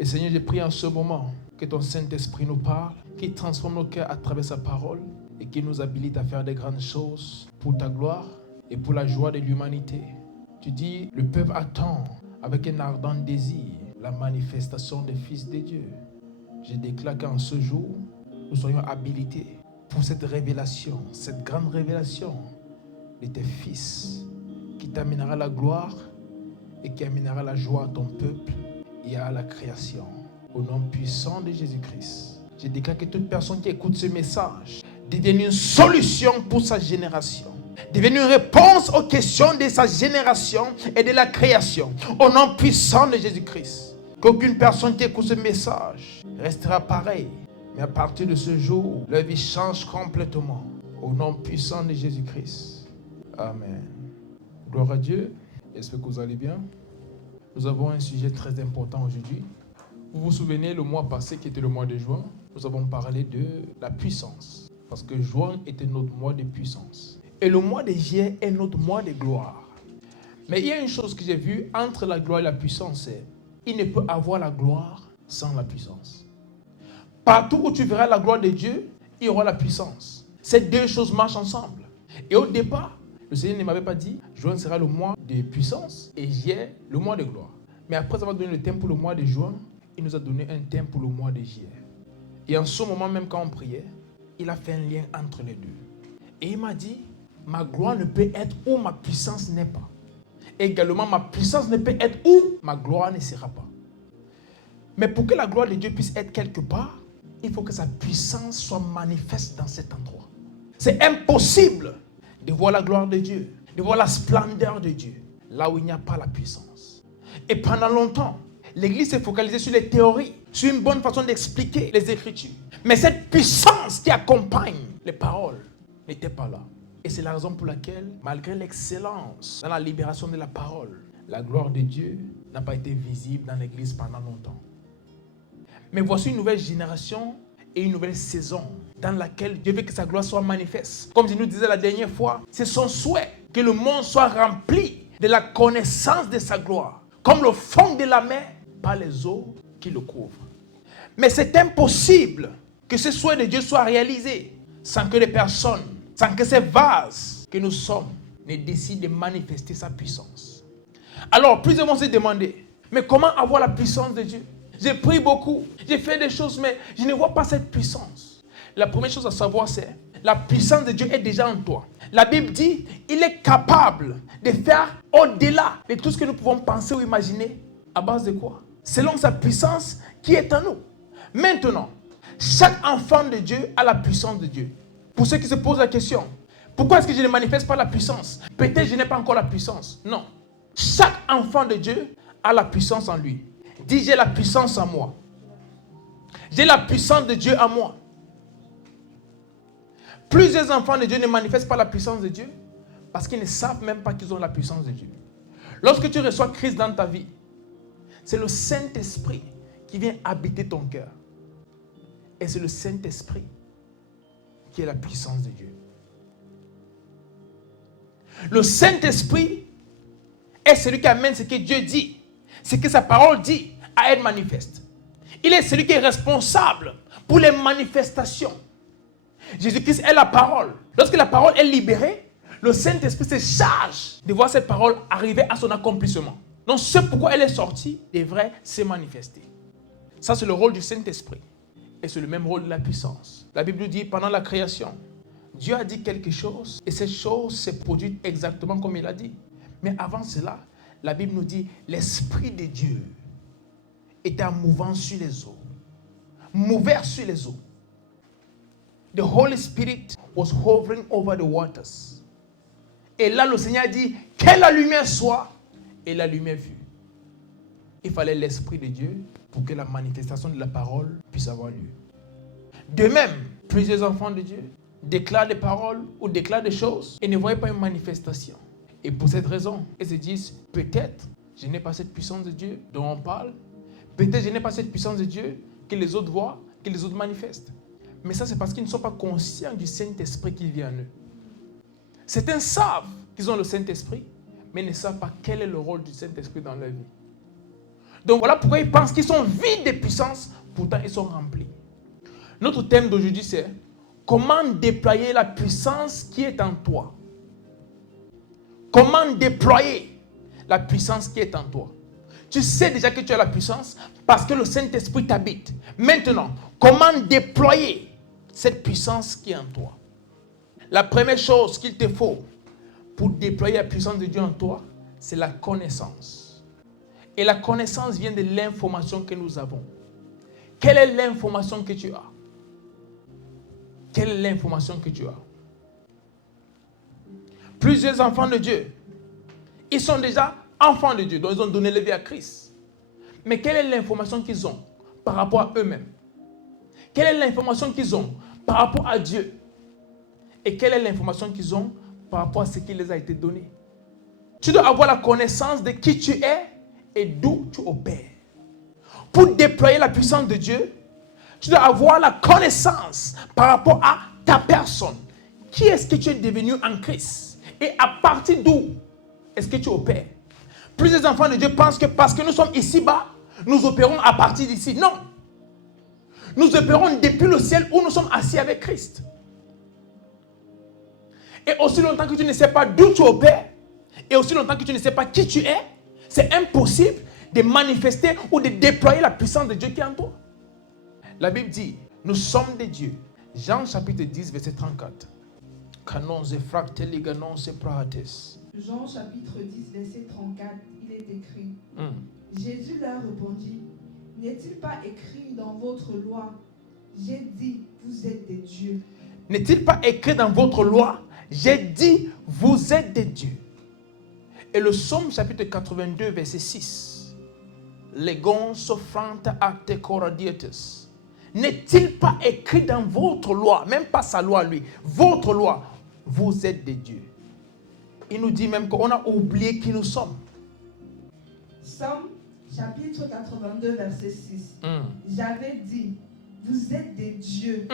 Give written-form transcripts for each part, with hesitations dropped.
Et Seigneur, je prie en ce moment que ton Saint-Esprit nous parle, qu'il transforme nos cœurs à travers sa parole et qu'il nous habilite à faire de grandes choses pour ta gloire et pour la joie de l'humanité. Tu dis, le peuple attend avec un ardent désir la manifestation des fils de Dieu. Je déclare qu'en ce jour, nous soyons habilités pour cette révélation, cette grande révélation de tes fils qui t'amènera la gloire et qui amènera la joie à ton peuple et à la création. Au nom puissant de Jésus-Christ, je déclare que toute personne qui écoute ce message devienne une solution pour sa génération, devienne une réponse aux questions de sa génération et de la création. Au nom puissant de Jésus-Christ, qu'aucune personne qui écoute ce message restera pareille, mais à partir de ce jour, leur vie change complètement. Au nom puissant de Jésus-Christ. Amen. Gloire à Dieu. J'espère que vous allez bien. Nous avons un sujet très important aujourd'hui. Vous vous souvenez, le mois passé, qui était le mois de juin, nous avons parlé de la puissance. Parce que juin était notre mois de puissance. Et le mois de juillet est notre mois de gloire. Mais il y a une chose que j'ai vue entre la gloire et la puissance, c'est qu'il ne peut avoir la gloire sans la puissance. Partout où tu verras la gloire de Dieu, il y aura la puissance. Ces deux choses marchent ensemble. Et au départ, le Seigneur ne m'avait pas dit, juin sera le mois de puissance et juillet le mois de gloire. Mais après avoir donné le thème pour le mois de juin, il nous a donné un thème pour le mois de juillet. Et en ce moment même quand on priait, il a fait un lien entre les deux. Et il m'a dit, ma gloire ne peut être où ma puissance n'est pas. Également, ma puissance ne peut être où ma gloire ne sera pas. Mais pour que la gloire de Dieu puisse être quelque part, il faut que sa puissance soit manifeste dans cet endroit. C'est impossible de voir la gloire de Dieu, de voir la splendeur de Dieu, là où il n'y a pas la puissance. Et pendant longtemps, l'Église s'est focalisée sur les théories, sur une bonne façon d'expliquer les Écritures. Mais cette puissance qui accompagne les paroles n'était pas là. Et c'est la raison pour laquelle, malgré l'excellence dans la libération de la parole, la gloire de Dieu n'a pas été visible dans l'Église pendant longtemps. Mais voici une nouvelle génération et une nouvelle saison dans laquelle Dieu veut que sa gloire soit manifeste. Comme je nous disais la dernière fois, c'est son souhait que le monde soit rempli de la connaissance de sa gloire, comme le fond de la mer par les eaux qui le couvrent. Mais c'est impossible que ce souhait de Dieu soit réalisé sans que les personnes, sans que ces vases que nous sommes ne décident de manifester sa puissance. Alors, plusieurs vont se demander, mais comment avoir la puissance de Dieu? J'ai prié beaucoup, j'ai fait des choses, mais je ne vois pas cette puissance. La première chose à savoir, c'est la puissance de Dieu est déjà en toi. La Bible dit, il est capable de faire au-delà de tout ce que nous pouvons penser ou imaginer. À base de quoi? Selon sa puissance qui est en nous. Maintenant, chaque enfant de Dieu a la puissance de Dieu. Pour ceux qui se posent la question, pourquoi est-ce que je ne manifeste pas la puissance? Peut-être que je n'ai pas encore la puissance. Non. Chaque enfant de Dieu a la puissance en lui. Dis, j'ai la puissance en moi. J'ai la puissance de Dieu en moi. Plusieurs enfants de Dieu ne manifestent pas la puissance de Dieu parce qu'ils ne savent même pas qu'ils ont la puissance de Dieu. Lorsque tu reçois Christ dans ta vie, c'est le Saint-Esprit qui vient habiter ton cœur. Et c'est le Saint-Esprit qui est la puissance de Dieu. Le Saint-Esprit est celui qui amène ce que Dieu dit, ce que sa parole dit à être manifeste. Il est celui qui est responsable pour les manifestations. Jésus-Christ est la parole. Lorsque la parole est libérée, le Saint-Esprit se charge de voir cette parole arriver à son accomplissement. Donc ce pourquoi elle est sortie devrait se manifester. Ça, c'est le rôle du Saint-Esprit. Et c'est le même rôle de la puissance. La Bible nous dit, pendant la création, Dieu a dit quelque chose et cette chose s'est produite exactement comme il a dit. Mais avant cela, la Bible nous dit, l'Esprit de Dieu était en mouvant sur les eaux. Mouvait sur les eaux. The Holy Spirit was hovering over the waters. Et là, le Seigneur dit, que la lumière soit, et la lumière fut. Il fallait l'Esprit de Dieu pour que la manifestation de la parole puisse avoir lieu. De même, plusieurs enfants de Dieu déclarent des paroles ou déclarent des choses et ne voient pas une manifestation. Et pour cette raison, ils se disent, peut-être je n'ai pas cette puissance de Dieu dont on parle. Peut-être je n'ai pas cette puissance de Dieu que les autres voient, que les autres manifestent. Mais ça, c'est parce qu'ils ne sont pas conscients du Saint-Esprit qui vit en eux. Certains savent qu'ils ont le Saint-Esprit, mais ne savent pas quel est le rôle du Saint-Esprit dans leur vie. Donc voilà pourquoi ils pensent qu'ils sont vides de puissance, pourtant ils sont remplis. Notre thème d'aujourd'hui c'est comment déployer la puissance qui est en toi. Comment déployer la puissance qui est en toi. Tu sais déjà que tu as la puissance parce que le Saint-Esprit t'habite. Maintenant, comment déployer cette puissance qui est en toi? La première chose qu'il te faut pour déployer la puissance de Dieu en toi, c'est la connaissance. Et la connaissance vient de l'information que nous avons. Quelle est l'information que tu as? Quelle est l'information que tu as? Plusieurs enfants de Dieu, ils sont déjà enfants de Dieu, donc ils ont donné la vie à Christ. Mais quelle est l'information qu'ils ont par rapport à eux-mêmes? Quelle est l'information qu'ils ont par rapport à Dieu? Et quelle est l'information qu'ils ont par rapport à ce qui les a été donné? Tu dois avoir la connaissance de qui tu es et d'où tu opères. Pour déployer la puissance de Dieu, tu dois avoir la connaissance par rapport à ta personne. Qui est-ce que tu es devenu en Christ? Et à partir d'où est-ce que tu opères? Plusieurs enfants de Dieu pensent que parce que nous sommes ici-bas, nous opérons à partir d'ici. Non. Nous opérons depuis le ciel où nous sommes assis avec Christ. Et aussi longtemps que tu ne sais pas d'où tu opères, et aussi longtemps que tu ne sais pas qui tu es, c'est impossible de manifester ou de déployer la puissance de Dieu qui est en toi. La Bible dit, nous sommes des dieux. Jean chapitre 10, verset 34. Jean chapitre 10, verset 34, il est écrit. Jésus leur répondit, n'est-il pas écrit dans votre loi, j'ai dit, vous êtes des dieux. N'est-il pas écrit dans votre loi, j'ai dit, vous êtes des dieux. Et le psaume chapitre 82, verset 6. Legon sofranta acte coradietes. N'est-il pas écrit dans votre loi, même pas sa loi lui, votre loi, vous êtes des dieux. Il nous dit même qu'on a oublié qui nous sommes. Psaume chapitre 82, verset 6. J'avais dit, vous êtes des dieux.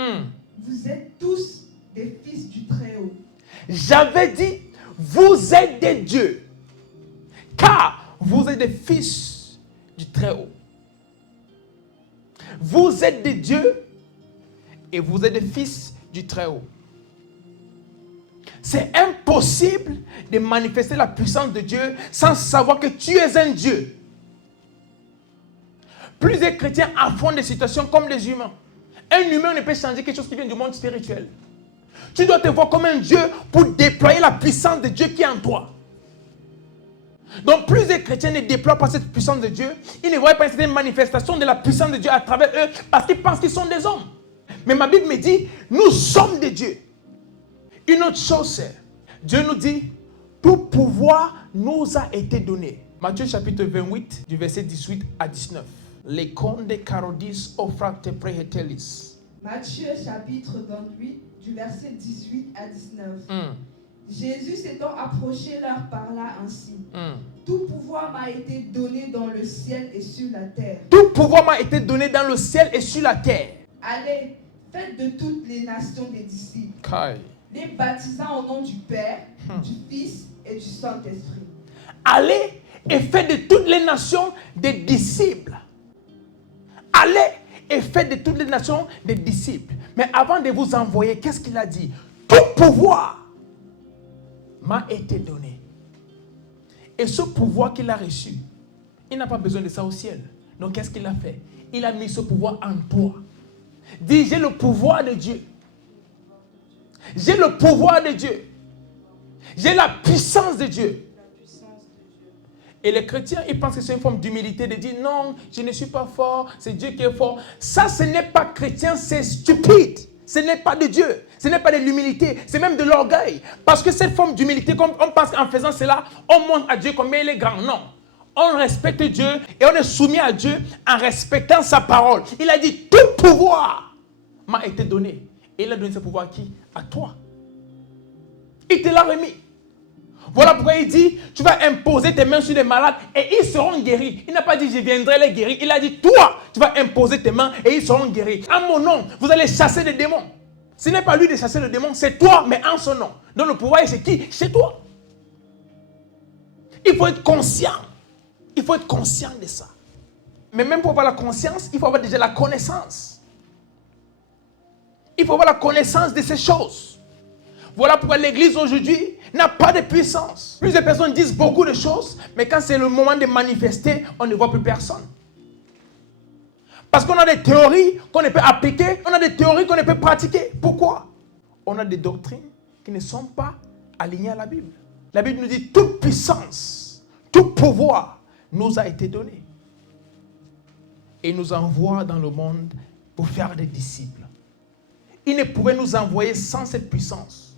Vous êtes tous des fils du Très-Haut. J'avais dit, vous êtes des dieux. Car vous êtes des fils du Très-Haut. Vous êtes des dieux et vous êtes des fils du Très-Haut. C'est impossible de manifester la puissance de Dieu sans savoir que tu es un Dieu. Plusieurs chrétiens affrontent des situations comme les humains. Un humain ne peut changer quelque chose qui vient du monde spirituel. Tu dois te voir comme un Dieu pour déployer la puissance de Dieu qui est en toi. Donc plusieurs chrétiens ne déploient pas cette puissance de Dieu. Ils ne voient pas cette manifestation de la puissance de Dieu à travers eux parce qu'ils pensent qu'ils sont des hommes. Mais ma Bible me dit, nous sommes des dieux. Une autre chose, c'est, Dieu nous dit, tout pouvoir nous a été donné. Matthieu chapitre 28, du verset 18 à 19. Les condes carodis offrate prehetelis. Matthieu chapitre 28, du verset 18 à 19. Jésus s'étant approché leur parla ainsi. Tout pouvoir m'a été donné dans le ciel et sur la terre. Tout pouvoir m'a été donné dans le ciel et sur la terre. Allez, faites de toutes les nations des disciples. Kai. Les baptisant au nom du Père, du Fils et du Saint-Esprit. Allez et faites de toutes les nations des disciples. Allez et faites de toutes les nations des disciples. Mais avant de vous envoyer, qu'est-ce qu'il a dit? Tout pouvoir m'a été donné. Et ce pouvoir qu'il a reçu, il n'a pas besoin de ça au ciel. Donc qu'est-ce qu'il a fait? Il a mis ce pouvoir en toi. Dis, j'ai le pouvoir de Dieu. J'ai le pouvoir de Dieu. J'ai la puissance de Dieu. Et les chrétiens, ils pensent que c'est une forme d'humilité de dire non, je ne suis pas fort, c'est Dieu qui est fort. Ça, ce n'est pas chrétien, c'est stupide. Ce n'est pas de Dieu. Ce n'est pas de l'humilité. C'est même de l'orgueil. Parce que cette forme d'humilité, comme on pense qu'en faisant cela, on montre à Dieu combien il est grand. Non. On respecte Dieu et on est soumis à Dieu en respectant sa parole. Il a dit, tout pouvoir m'a été donné. Et il a donné ce pouvoir à qui? À toi. Il te l'a remis. Voilà pourquoi il dit, tu vas imposer tes mains sur les malades et ils seront guéris. Il n'a pas dit, je viendrai les guérir. Il a dit, toi, tu vas imposer tes mains et ils seront guéris. En mon nom, vous allez chasser des démons. Ce n'est pas lui de chasser le démon, c'est toi, mais en son nom. Donc le pouvoir est chez qui? Chez toi. Il faut être conscient. Il faut être conscient de ça. Mais même pour avoir la conscience, il faut avoir déjà la connaissance. Il faut avoir la connaissance de ces choses. Voilà pourquoi l'Église aujourd'hui n'a pas de puissance. Plusieurs personnes disent beaucoup de choses, mais quand c'est le moment de manifester, on ne voit plus personne. Parce qu'on a des théories qu'on ne peut appliquer, on a des théories qu'on ne peut pratiquer. Pourquoi? On a des doctrines qui ne sont pas alignées à la Bible. La Bible nous dit toute puissance, tout pouvoir nous a été donné. Et il nous envoie dans le monde pour faire des disciples. Il ne pouvait nous envoyer sans cette puissance.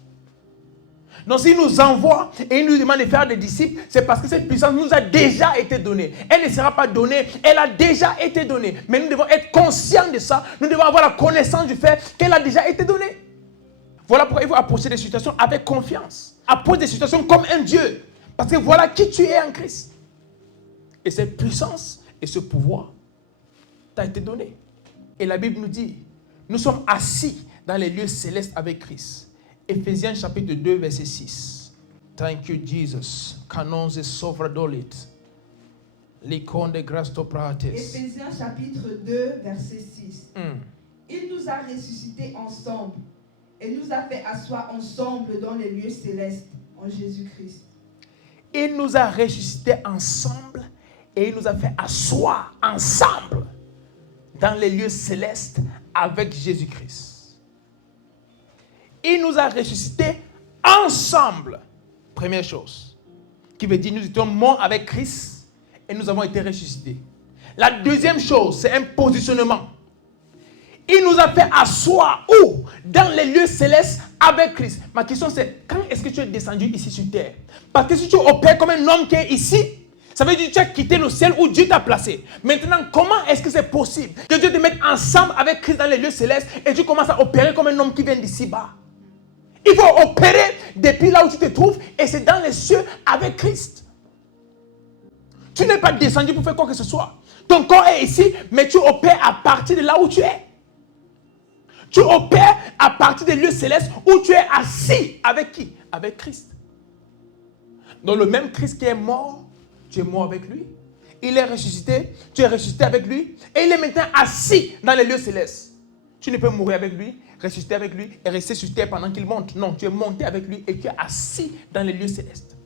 Donc s'il nous envoie et il nous demande de faire des disciples, c'est parce que cette puissance nous a déjà été donnée. Elle ne sera pas donnée, elle a déjà été donnée. Mais nous devons être conscients de ça. Nous devons avoir la connaissance du fait qu'elle a déjà été donnée. Voilà pourquoi il faut approcher des situations avec confiance. Approche des situations comme un Dieu. Parce que voilà qui tu es en Christ. Et cette puissance et ce pouvoir t'a été donné. Et la Bible nous dit, nous sommes assis dans les lieux célestes avec Christ. Éphésiens chapitre 2, verset 6. Thank you, Jesus. Canons et sovradolit. L'icône de grâce toprates. Éphésiens chapitre 2, verset 6. Il nous a ressuscités ensemble et nous a fait asseoir ensemble dans les lieux célestes en Jésus-Christ. Il nous a ressuscités ensemble et il nous a fait asseoir ensemble dans les lieux célestes avec Jésus-Christ. Il nous a ressuscités ensemble. Première chose. Qui veut dire nous étions morts avec Christ et nous avons été ressuscités. La deuxième chose, c'est un positionnement. Il nous a fait asseoir où? Dans les lieux célestes avec Christ. Ma question c'est, quand est-ce que tu es descendu ici sur terre? Parce que si tu opères comme un homme qui est ici, ça veut dire que tu as quitté le ciel où Dieu t'a placé. Maintenant, comment est-ce que c'est possible que Dieu te mette ensemble avec Christ dans les lieux célestes et tu commences à opérer comme un homme qui vient d'ici bas? Il faut opérer depuis là où tu te trouves et c'est dans les cieux avec Christ. Tu n'es pas descendu pour faire quoi que ce soit. Ton corps est ici, mais tu opères à partir de là où tu es. Tu opères à partir des lieux célestes où tu es assis avec qui? Avec Christ. Donc le même Christ qui est mort, tu es mort avec lui. Il est ressuscité, tu es ressuscité avec lui. Et il est maintenant assis dans les lieux célestes. Tu ne peux mourir avec lui, ressusciter avec lui et rester sur terre pendant qu'il monte. Non, tu es monté avec lui et tu es assis dans les lieux célestes.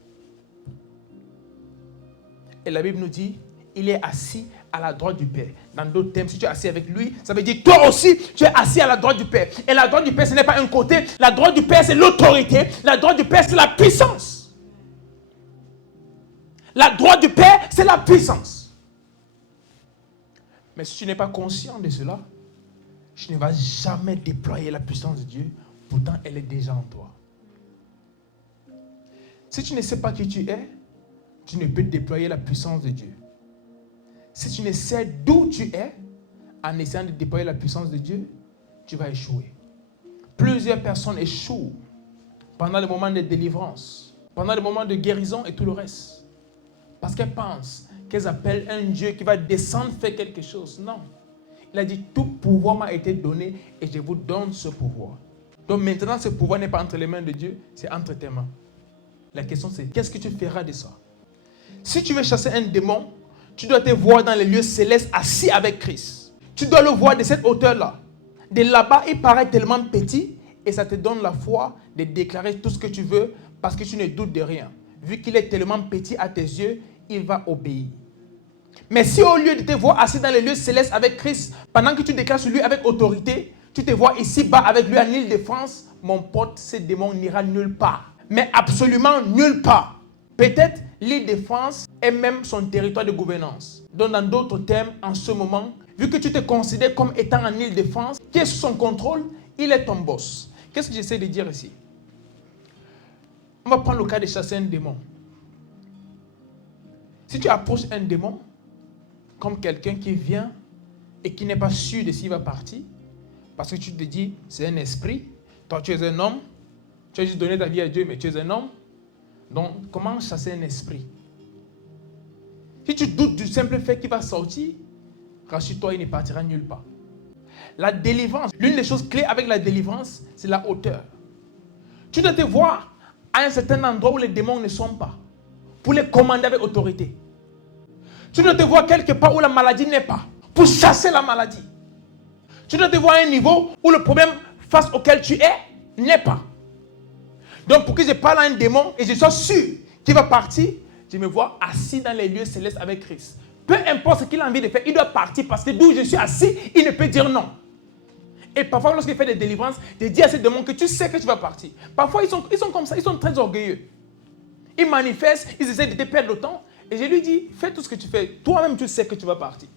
Et la Bible nous dit, il est assis à la droite du Père. Dans d'autres termes, si tu es assis avec lui, ça veut dire toi aussi, tu es assis à la droite du Père. Et la droite du Père, ce n'est pas un côté. La droite du Père, c'est l'autorité. La droite du Père, c'est la puissance. La droite du Père, c'est la puissance. Mais si tu n'es pas conscient de cela, tu ne vas jamais déployer la puissance de Dieu. Pourtant, elle est déjà en toi. Si tu ne sais pas qui tu es, tu ne peux déployer la puissance de Dieu. Si tu ne sais d'où tu es, en essayant de déployer la puissance de Dieu, tu vas échouer. Plusieurs personnes échouent pendant le moment de délivrance, pendant le moment de guérison et tout le reste. Parce qu'elles pensent qu'elles appellent un Dieu qui va descendre faire quelque chose. Non. Il a dit, tout pouvoir m'a été donné et je vous donne ce pouvoir. Donc maintenant, ce pouvoir n'est pas entre les mains de Dieu, c'est entre tes mains. La question c'est, qu'est-ce que tu feras de ça? Si tu veux chasser un démon, tu dois te voir dans les lieux célestes assis avec Christ. Tu dois le voir de cette hauteur-là. De là-bas, il paraît tellement petit et ça te donne la foi de déclarer tout ce que tu veux parce que tu ne doutes de rien. Vu qu'il est tellement petit à tes yeux, il va obéir. Mais si au lieu de te voir assis dans les lieux célestes avec Christ, pendant que tu déclares sur lui avec autorité, tu te vois ici-bas avec lui en Île-de-France, mon pote, ce démon n'ira nulle part. Mais absolument nulle part. Peut-être l'Île-de-France est même son territoire de gouvernance. Donc dans d'autres termes, en ce moment, vu que tu te considères comme étant en Île-de-France, qui est sous son contrôle, il est ton boss. Qu'est-ce que j'essaie de dire ici? On va prendre le cas de chasser un démon. Si tu approches un démon, comme quelqu'un qui vient et qui n'est pas sûr de s'il va partir, parce que tu te dis, c'est un esprit, toi tu es un homme, tu as juste donné ta vie à Dieu, mais tu es un homme. Donc, comment chasser un esprit? Si tu doutes du simple fait qu'il va sortir, rassure-toi, il ne partira nulle part. La délivrance, l'une des choses clés avec la délivrance, c'est la hauteur. Tu dois te voir à un certain endroit où les démons ne sont pas, pour les commander avec autorité. Tu dois te voir quelque part où la maladie n'est pas. Pour chasser la maladie. Tu dois te voir à un niveau où le problème face auquel tu es n'est pas. Donc pour que je parle à un démon et je sois sûr qu'il va partir, je me vois assis dans les lieux célestes avec Christ. Peu importe ce qu'il a envie de faire, il doit partir parce que d'où je suis assis, il ne peut dire non. Et parfois, lorsqu'il fait des délivrances, je dis à ces démons que tu sais que tu vas partir. Parfois, ils sont comme ça, ils sont très orgueilleux. Ils manifestent, ils essaient de te perdre le temps. Et je lui dis, fais tout ce que tu fais. Toi-même, tu sais que tu vas partir.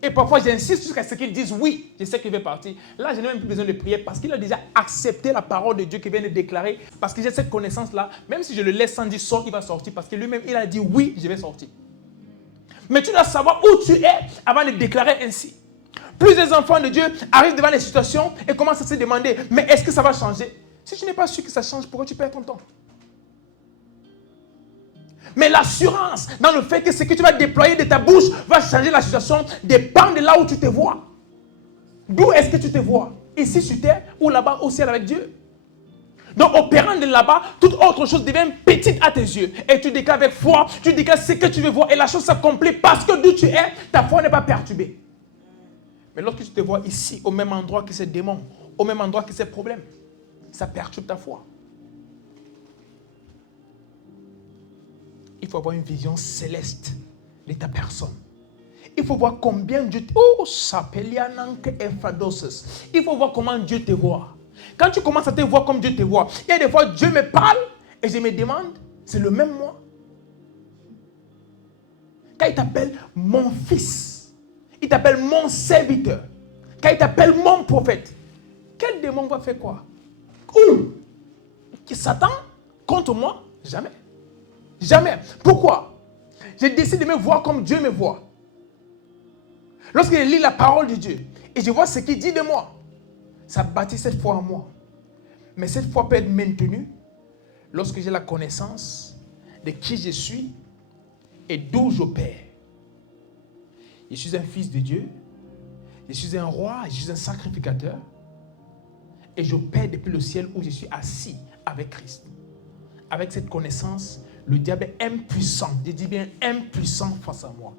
Et parfois, j'insiste jusqu'à ce qu'ils disent oui, je sais qu'il va partir. Là, je n'ai même plus besoin de prier parce qu'il a déjà accepté la parole de Dieu qu'il vient de déclarer. Parce que j'ai cette connaissance-là. Même si je le laisse sans dire sort, il va sortir. Parce que lui-même, il a dit oui, je vais sortir. Mais tu dois savoir où tu es avant de déclarer ainsi. Plusieurs enfants de Dieu arrivent devant les situations et commencent à se demander, mais est-ce que ça va changer? Si tu n'es pas sûr que ça change, pourquoi tu perds ton temps? Mais l'assurance dans le fait que ce que tu vas déployer de ta bouche va changer la situation dépend de là où tu te vois. D'où est-ce que tu te vois? Ici sur terre ou là-bas au ciel avec Dieu? Donc, opérant de là-bas, toute autre chose devient petite à tes yeux. Et tu déclares avec foi, tu déclares ce que tu veux voir et la chose s'accomplit parce que d'où tu es, ta foi n'est pas perturbée. Mais lorsque tu te vois ici, au même endroit que ces démons, au même endroit que ces problèmes, ça perturbe ta foi. Il faut avoir une vision céleste de ta personne. Il faut voir combien Dieu te... Il faut voir comment Dieu te voit. Quand tu commences à te voir comme Dieu te voit, il y a des fois Dieu me parle et je me demande, c'est le même moi. Quand il t'appelle mon fils, il t'appelle mon serviteur, quand il t'appelle mon prophète, quel démon va faire quoi? Où? Qui Satan contre moi? Jamais. Jamais. Pourquoi? Je décide de me voir comme Dieu me voit. Lorsque je lis la parole de Dieu et je vois ce qu'il dit de moi, ça bâtit cette foi en moi. Mais cette foi peut être maintenue lorsque j'ai la connaissance de qui je suis et d'où j'opère. Je suis un fils de Dieu, je suis un roi, je suis un sacrificateur et j'opère depuis le ciel où je suis assis avec Christ. Avec cette connaissance, le diable est impuissant, je dis bien impuissant face à moi.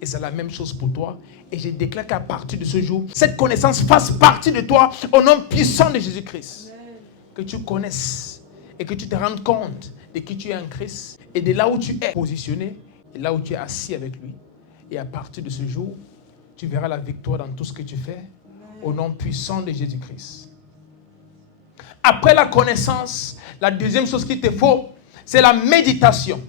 Et c'est la même chose pour toi. Et je déclare qu'à partir de ce jour, cette connaissance fasse partie de toi au nom puissant de Jésus-Christ. Que tu connaisses et que tu te rendes compte de qui tu es en Christ et de là où tu es positionné et là où tu es assis avec lui. Et à partir de ce jour, tu verras la victoire dans tout ce que tu fais au nom puissant de Jésus-Christ. Après la connaissance, la deuxième chose qu'il te faut, c'est la méditation.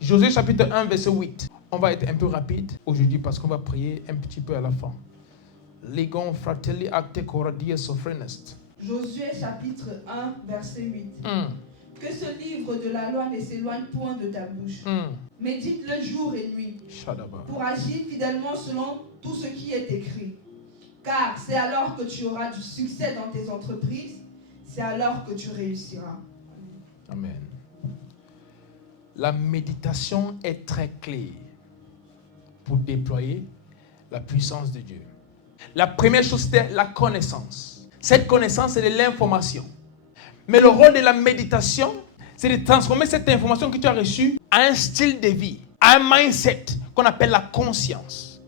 Josué chapitre 1, verset 8. On va être un peu rapide aujourd'hui parce qu'on va prier un petit peu à la fin. Legon fratelli acte cora dies sophrenest. Josué chapitre 1, verset 8. Que ce livre de la loi ne s'éloigne point de ta bouche. Médite-le jour et nuit pour agir fidèlement selon tout ce qui est écrit. Car c'est alors que tu auras du succès dans tes entreprises, c'est alors que tu réussiras. Amen. La méditation est très clé pour déployer la puissance de Dieu. La première chose, c'est la connaissance. Cette connaissance, c'est de l'information. Mais le rôle de la méditation, c'est de transformer cette information que tu as reçue à un style de vie, à un mindset qu'on appelle la conscience.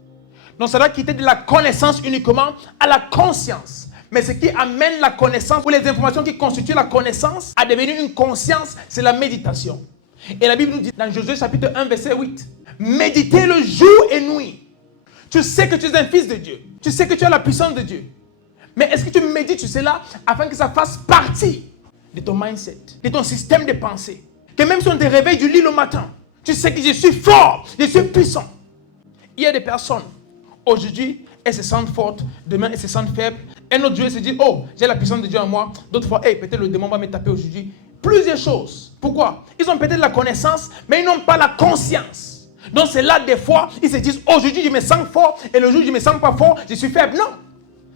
Donc, ça doit quitter de la connaissance uniquement à la conscience. Mais ce qui amène la connaissance, ou les informations qui constituent la connaissance, à devenir une conscience, c'est la méditation. Et la Bible nous dit dans Josué chapitre 1, verset 8, méditez le jour et nuit. Tu sais que tu es un fils de Dieu. Tu sais que tu as la puissance de Dieu. Mais est-ce que tu médites sur cela afin que ça fasse partie de ton mindset, de ton système de pensée? Que même si on te réveille du lit le matin, tu sais que je suis fort, je suis puissant. Il y a des personnes, aujourd'hui, elles se sentent fortes, demain, elles se sentent faibles. Un autre jour, elles se disent, oh, j'ai la puissance de Dieu en moi. D'autres fois, hey, peut-être le démon va me taper aujourd'hui. Plusieurs choses. Pourquoi? Ils ont peut-être la connaissance, mais ils n'ont pas la conscience. Donc c'est là des fois, ils se disent, aujourd'hui je me sens fort, et le jour où je ne me sens pas fort, je suis faible. Non.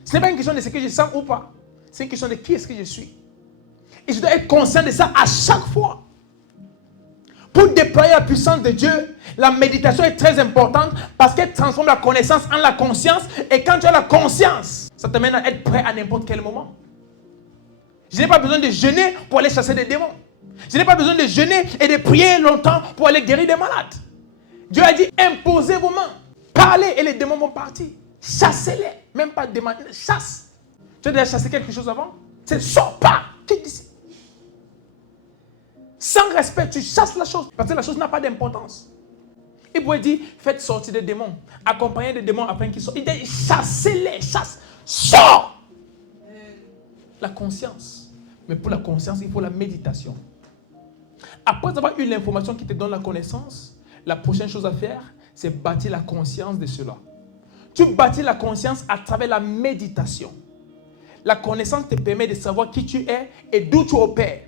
Ce n'est pas une question de ce que je sens ou pas. C'est une question de qui est-ce que je suis. Et je dois être conscient de ça à chaque fois. Pour déployer la puissance de Dieu, la méditation est très importante parce qu'elle transforme la connaissance en la conscience. Et quand tu as la conscience, ça t'amène à être prêt à n'importe quel moment. Je n'ai pas besoin de jeûner pour aller chasser des démons. Je n'ai pas besoin de jeûner et de prier longtemps pour aller guérir des malades. Dieu a dit, imposez vos mains. Parlez et les démons vont partir. Chassez-les. Même pas demander, chasse. Tu as déjà chassé quelque chose avant? C'est sors pas. Quitte d'ici. Sans respect, tu chasses la chose. Parce que la chose n'a pas d'importance. Il pourrait dire, faites sortir des démons. Accompagnez des démons afin qu'ils sortent. Il dit, chassez-les, chasse. Sors. La conscience. Mais pour la conscience, il faut la méditation. Après avoir eu l'information qui te donne la connaissance, la prochaine chose à faire, c'est bâtir la conscience de cela. Tu bâtis la conscience à travers la méditation. La connaissance te permet de savoir qui tu es et d'où tu opères.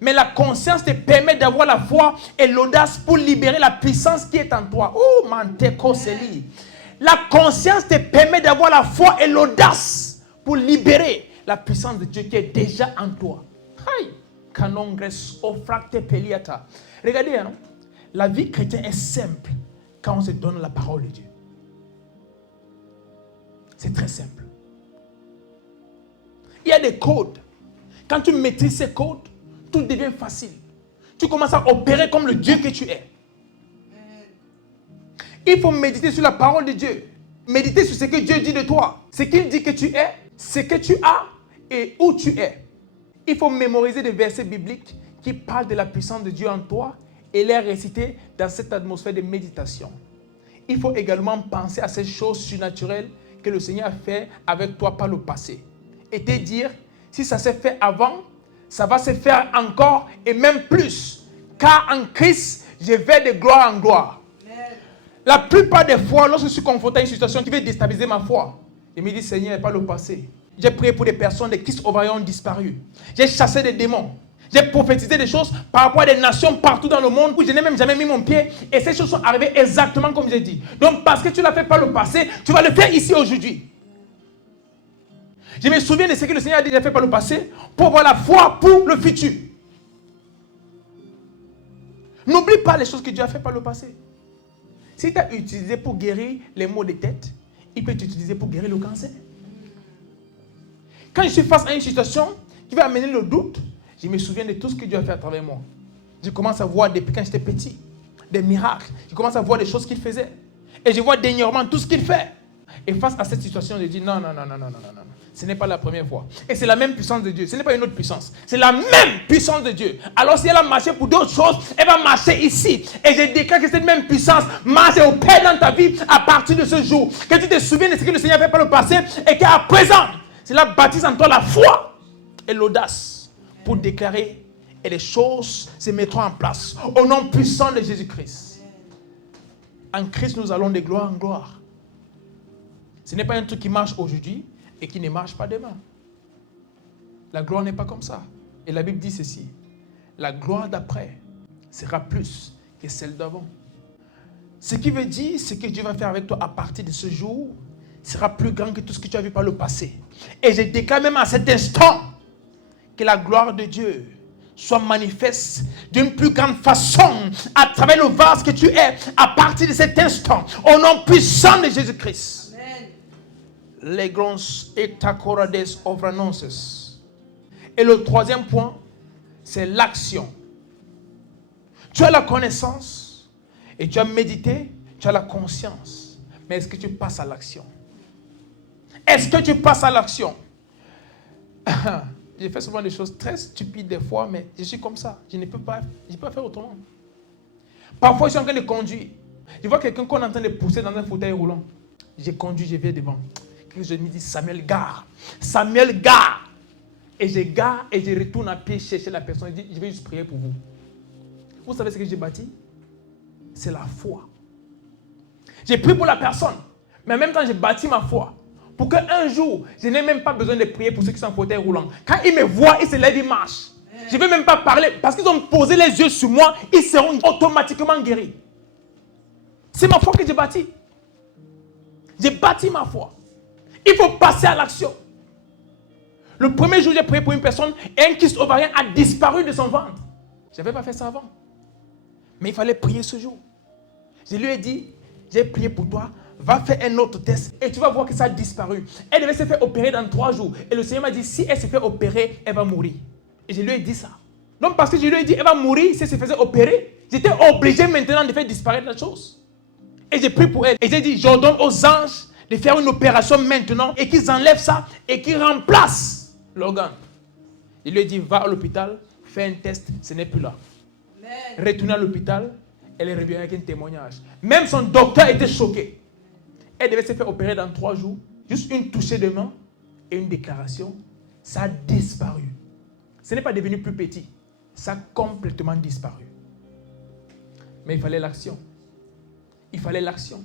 Mais la conscience te permet d'avoir la foi et l'audace pour libérer la puissance qui est en toi. Oh, manteko seli. La conscience te permet d'avoir la foi et l'audace pour libérer la puissance de Dieu qui est déjà en toi. Regardez, hein, la vie chrétienne est simple quand on se donne la parole de Dieu. C'est très simple. Il y a des codes. Quand tu maîtrises ces codes, tout devient facile. Tu commences à opérer comme le Dieu que tu es. Il faut méditer sur la parole de Dieu. Méditer sur ce que Dieu dit de toi. Ce qu'il dit que tu es, ce que tu as et où tu es. Il faut mémoriser des versets bibliques qui parlent de la puissance de Dieu en toi et les réciter dans cette atmosphère de méditation. Il faut également penser à ces choses surnaturelles que le Seigneur a fait avec toi par le passé. Et te dire, si ça s'est fait avant, ça va se faire encore et même plus. Car en Christ, je vais de gloire en gloire. La plupart des fois, lorsque je suis confronté à une situation qui veut déstabiliser ma foi, je me dis, Seigneur, par le passé, j'ai prié pour des personnes, des kystes ovariens ont disparu. J'ai chassé des démons. J'ai prophétisé des choses par rapport à des nations partout dans le monde où je n'ai même jamais mis mon pied. Et ces choses sont arrivées exactement comme j'ai dit. Donc parce que tu l'as fait par le passé, tu vas le faire ici aujourd'hui. Je me souviens de ce que le Seigneur a déjà fait par le passé pour avoir la foi pour le futur. N'oublie pas les choses que Dieu a fait par le passé. Si tu as utilisé pour guérir les maux de tête, il peut t'utiliser pour guérir le cancer. Quand je suis face à une situation qui va amener le doute, je me souviens de tout ce que Dieu a fait à travers moi. Je commence à voir depuis quand j'étais petit, des miracles. Je commence à voir des choses qu'il faisait. Et je vois dernièrement tout ce qu'il fait. Et face à cette situation, je dis non. Ce n'est pas la première fois. Et c'est la même puissance de Dieu. Ce n'est pas une autre puissance. C'est la même puissance de Dieu. Alors si elle a marché pour d'autres choses, elle va marcher ici. Et je déclare que cette même puissance marche et opère dans ta vie à partir de ce jour. Que tu te souviennes de ce que le Seigneur a fait par le passé et qu'à présent, cela baptise en toi la foi et l'audace pour déclarer et les choses se mettront en place au nom puissant de Jésus-Christ. En Christ, nous allons de gloire en gloire. Ce n'est pas un truc qui marche aujourd'hui et qui ne marche pas demain. La gloire n'est pas comme ça. Et la Bible dit ceci. La gloire d'après sera plus que celle d'avant. Ce qui veut dire, ce que Dieu va faire avec toi à partir de ce jour sera plus grand que tout ce que tu as vu par le passé. Et je déclare même à cet instant que la gloire de Dieu soit manifeste d'une plus grande façon à travers le vase que tu es à partir de cet instant. Au nom puissant de Jésus-Christ. Les grands etacorades ovranonces. Et le troisième point, c'est l'action. Tu as la connaissance et tu as médité, tu as la conscience. Mais est-ce que tu passes à l'action? Est-ce que tu passes à l'action? J'ai fait souvent des choses très stupides des fois, mais je suis comme ça. Je ne peux pas faire autrement. Parfois, je suis en train de conduire. Je vois quelqu'un qu'on est en train de pousser dans un fauteuil roulant. Je conduis, je vais devant. Je me dis, Samuel, gare. Samuel, gare. Et je gare et je retourne à pied chercher la personne. Je dis, je vais juste prier pour vous. Vous savez ce que j'ai bâti? C'est la foi. J'ai prié pour la personne. Mais en même temps, j'ai bâti ma foi. Pour qu'un jour, je n'ai même pas besoin de prier pour ceux qui sont en fauteuil roulant. Quand ils me voient, ils se lèvent, ils marchent. Je ne vais même pas parler. Parce qu'ils ont posé les yeux sur moi, ils seront automatiquement guéris. C'est ma foi que j'ai bâtie. J'ai bâti ma foi. Il faut passer à l'action. Le premier jour, j'ai prié pour une personne et un kyste ovarien a disparu de son ventre. Je n'avais pas fait ça avant. Mais il fallait prier ce jour. Je lui ai dit, j'ai prié pour toi, va faire un autre test et tu vas voir que ça a disparu. Elle devait se faire opérer dans 3 jours. Et le Seigneur m'a dit, si elle se fait opérer, elle va mourir. Et je lui ai dit ça. Donc parce que je lui ai dit, elle va mourir si elle se faisait opérer, j'étais obligé maintenant de faire disparaître la chose. Et j'ai prié pour elle. Et j'ai dit, j'ordonne aux anges de faire une opération maintenant et qu'ils enlèvent ça et qu'ils remplacent l'organe. Il lui a dit, va à l'hôpital, fais un test, ce n'est plus là. Amen. Retourne à l'hôpital, elle est revenue avec un témoignage. Même son docteur était choqué. Elle devait se faire opérer dans 3 jours. Juste une touchée de main et une déclaration. Ça a disparu. Ce n'est pas devenu plus petit. Ça a complètement disparu. Mais il fallait l'action. Il fallait l'action.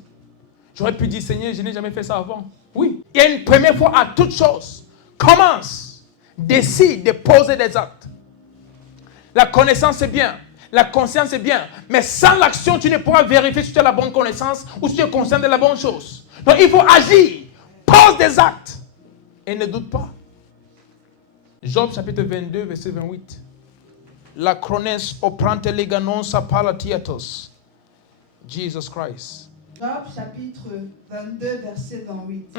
J'aurais pu dire, Seigneur, je n'ai jamais fait ça avant. Oui. Il y a une première fois à toute chose. Commence. Décide de poser des actes. La connaissance c'est bien. La conscience c'est bien. Mais sans l'action, tu ne pourras vérifier si tu as la bonne connaissance ou si tu es conscient de la bonne chose. Donc il faut agir. Pose des actes. Et ne doute pas. Job chapitre 22, verset 28. La chronès oprante leganon sapalatiatos. Jesus Christ. Job chapitre 22, verset 28.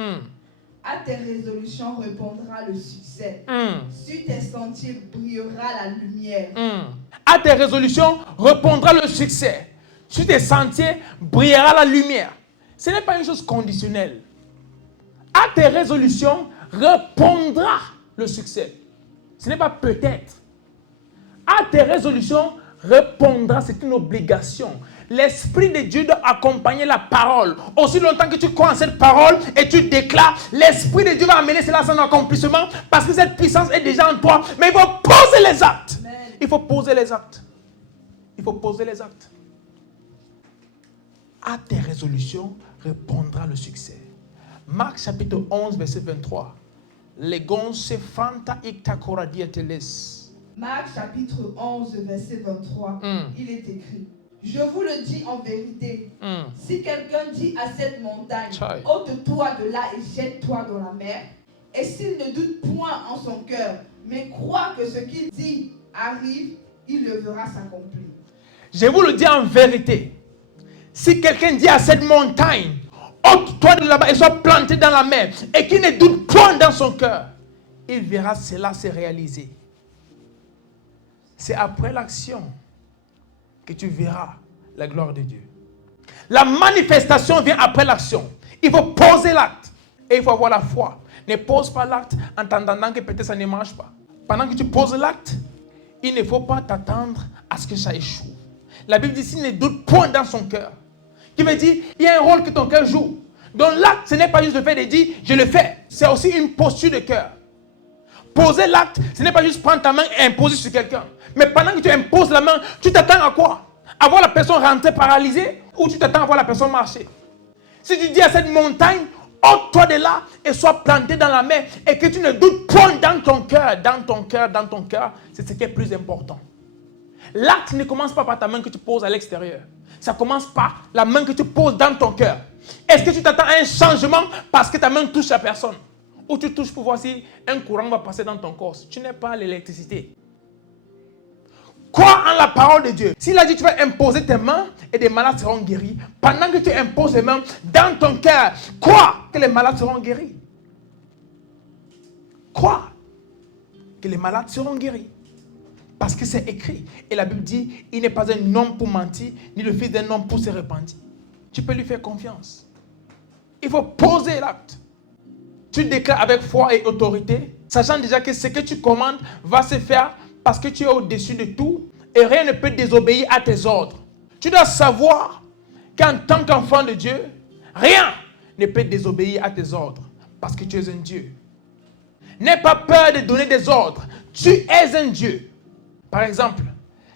À tes résolutions répondra le succès. Sur tes sentiers brillera la lumière. À tes résolutions répondra le succès. Sur tes sentiers brillera la lumière. Ce n'est pas une chose conditionnelle. À tes résolutions répondra le succès. Ce n'est pas peut-être. À tes résolutions répondra, c'est une obligation. L'Esprit de Dieu doit accompagner la parole. Aussi longtemps que tu crois en cette parole et tu déclares, l'Esprit de Dieu va amener cela à son accomplissement parce que cette puissance est déjà en toi. Mais il faut poser les actes. Amen. Il faut poser les actes. Il faut poser les actes. À tes résolutions répondra le succès. Marc chapitre 11, verset 23. Legon se fanta iktakora diateles. Marc chapitre 11, verset 23. Il est écrit. Je vous le dis en vérité, si quelqu'un dit à cette montagne, ôte-toi de là et jette-toi dans la mer, et s'il ne doute point en son cœur, mais croit que ce qu'il dit arrive, il le verra s'accomplir. Je vous le dis en vérité, si quelqu'un dit à cette montagne, ôte-toi de là-bas et sois planté dans la mer, et qu'il ne doute point dans son cœur, il verra cela se réaliser. C'est après l'action que tu verras la gloire de Dieu. La manifestation vient après l'action. Il faut poser l'acte et il faut avoir la foi. Ne pose pas l'acte en t'entendant que peut-être ça ne marche pas. Pendant que tu poses l'acte, il ne faut pas t'attendre à ce que ça échoue. La Bible dit s'il ne doute point dans son cœur. Qui veut dire il y a un rôle que ton cœur joue. Donc l'acte, ce n'est pas juste le fait de dire je le fais. C'est aussi une posture de cœur. Poser l'acte, ce n'est pas juste prendre ta main et imposer sur quelqu'un. Mais pendant que tu imposes la main, tu t'attends à quoi? À voir la personne rentrer paralysée ou tu t'attends à voir la personne marcher? Si tu dis à cette montagne, ôte-toi de là et sois planté dans la mer et que tu ne doutes point dans ton cœur, c'est ce qui est plus important. L'acte ne commence pas par ta main que tu poses à l'extérieur. Ça commence par la main que tu poses dans ton cœur. Est-ce que tu t'attends à un changement parce que ta main touche la personne? Ou tu touches pour voir si un courant va passer dans ton corps? Tu n'es pas l'électricité. Crois en la parole de Dieu. S'il a dit tu vas imposer tes mains et des malades seront guéris, pendant que tu imposes les mains dans ton cœur, crois que les malades seront guéris. Crois que les malades seront guéris. Parce que c'est écrit. Et la Bible dit, il n'est pas un homme pour mentir, ni le fils d'un homme pour se repentir. Tu peux lui faire confiance. Il faut poser l'acte. Tu déclares avec foi et autorité, sachant déjà que ce que tu commandes va se faire parce que tu es au-dessus de tout et rien ne peut désobéir à tes ordres. Tu dois savoir qu'en tant qu'enfant de Dieu, rien ne peut désobéir à tes ordres parce que tu es un Dieu. N'aie pas peur de donner des ordres. Tu es un Dieu. Par exemple,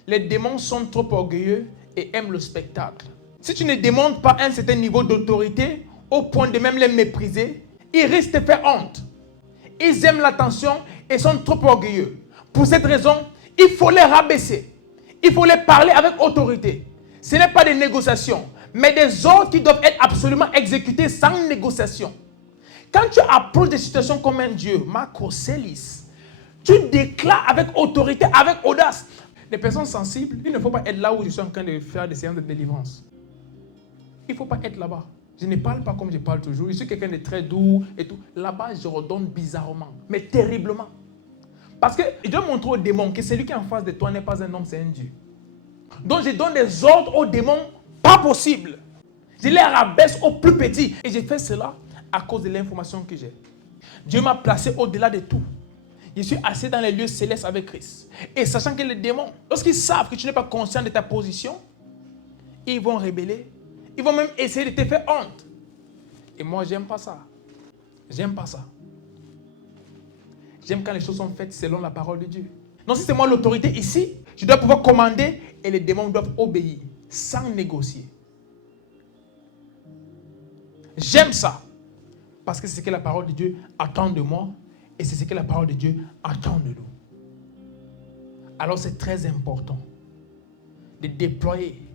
les démons sont trop orgueilleux et aiment le spectacle. Si tu ne démontres pas un certain niveau d'autorité au point de même les mépriser, ils risquent de faire honte. Ils aiment l'attention et sont trop orgueilleux. Pour cette raison, il faut les rabaisser. Il faut les parler avec autorité. Ce n'est pas des négociations, mais des ordres qui doivent être absolument exécutés sans négociation. Quand tu approches des situations comme un Dieu, Marco Celis, tu déclares avec autorité, avec audace. Les personnes sensibles, il ne faut pas être là où je suis en train de faire des séances de délivrance. Il ne faut pas être là-bas. Je ne parle pas comme je parle toujours. Je suis quelqu'un de très doux et tout. Là-bas, je redonne bizarrement, mais terriblement. Parce que je dois montrer aux démons que celui qui est en face de toi n'est pas un homme, c'est un Dieu. Donc je donne des ordres aux démons, pas possible. Je les rabaisse au plus petit. Et j'ai fait cela à cause de l'information que j'ai. Dieu m'a placé au-delà de tout. Je suis assis dans les lieux célestes avec Christ. Et sachant que les démons, lorsqu'ils savent que tu n'es pas conscient de ta position, ils vont rebeller. Ils vont même essayer de te faire honte. Et moi, j'aime pas ça. J'aime pas ça. J'aime quand les choses sont faites selon la parole de Dieu. Donc si c'est moi l'autorité ici, je dois pouvoir commander et les démons doivent obéir sans négocier. J'aime ça. Parce que c'est ce que la parole de Dieu attend de moi et c'est ce que la parole de Dieu attend de nous. Alors c'est très important de déployer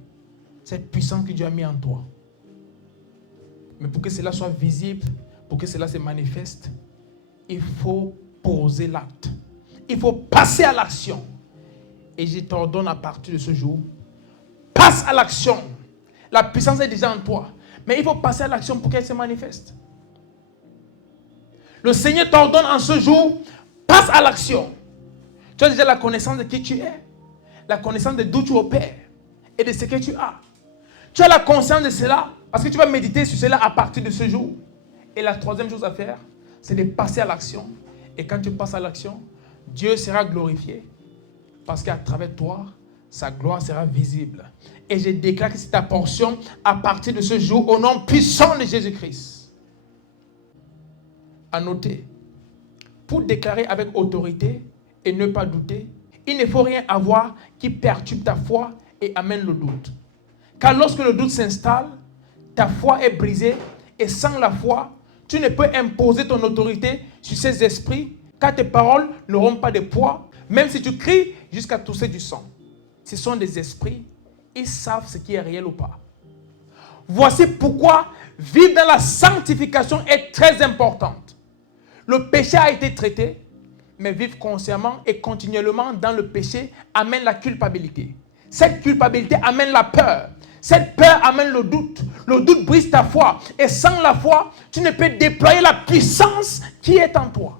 cette puissance que Dieu a mis en toi. Mais pour que cela soit visible, pour que cela se manifeste, il faut poser l'acte. Il faut passer à l'action. Et je t'ordonne à partir de ce jour, passe à l'action. La puissance est déjà en toi. Mais il faut passer à l'action pour qu'elle se manifeste. Le Seigneur t'ordonne en ce jour, passe à l'action. Tu as déjà la connaissance de qui tu es, la connaissance de d'où tu opères et de ce que tu as. Tu as la conscience de cela parce que tu vas méditer sur cela à partir de ce jour. Et la troisième chose à faire, c'est de passer à l'action. Et quand tu passes à l'action, Dieu sera glorifié parce qu'à travers toi, sa gloire sera visible. Et je déclare que c'est ta portion à partir de ce jour au nom puissant de Jésus-Christ. À noter, pour déclarer avec autorité et ne pas douter, il ne faut rien avoir qui perturbe ta foi et amène le doute. Car lorsque le doute s'installe, ta foi est brisée et sans la foi, tu ne peux imposer ton autorité sur ces esprits car tes paroles n'auront pas de poids, même si tu cries jusqu'à tousser du sang. Ce sont des esprits, ils savent ce qui est réel ou pas. Voici pourquoi vivre dans la sanctification est très importante. Le péché a été traité, mais vivre consciemment et continuellement dans le péché amène la culpabilité. Cette culpabilité amène la peur. Cette peur amène le doute. Le doute brise ta foi. Et sans la foi, tu ne peux déployer la puissance qui est en toi.